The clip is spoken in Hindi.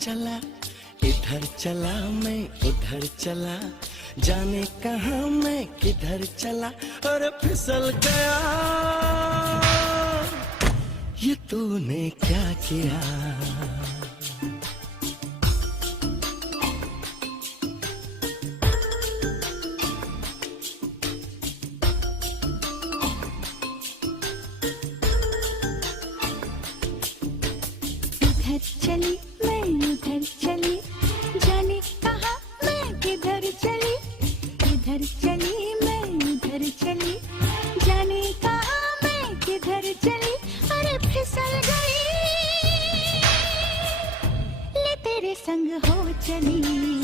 चला, इधर चला मैं उधर चला, जाने कहाँ मैं किधर चला और फिसल गया। ये तूने क्या किया? इधर चली मैं उधर चली, जाने कहाँ मैं किधर चली, इधर चली मैं उधर चली, जाने कहाँ मैं किधर चली, अरे फिसल गई, ले तेरे संग हो चली।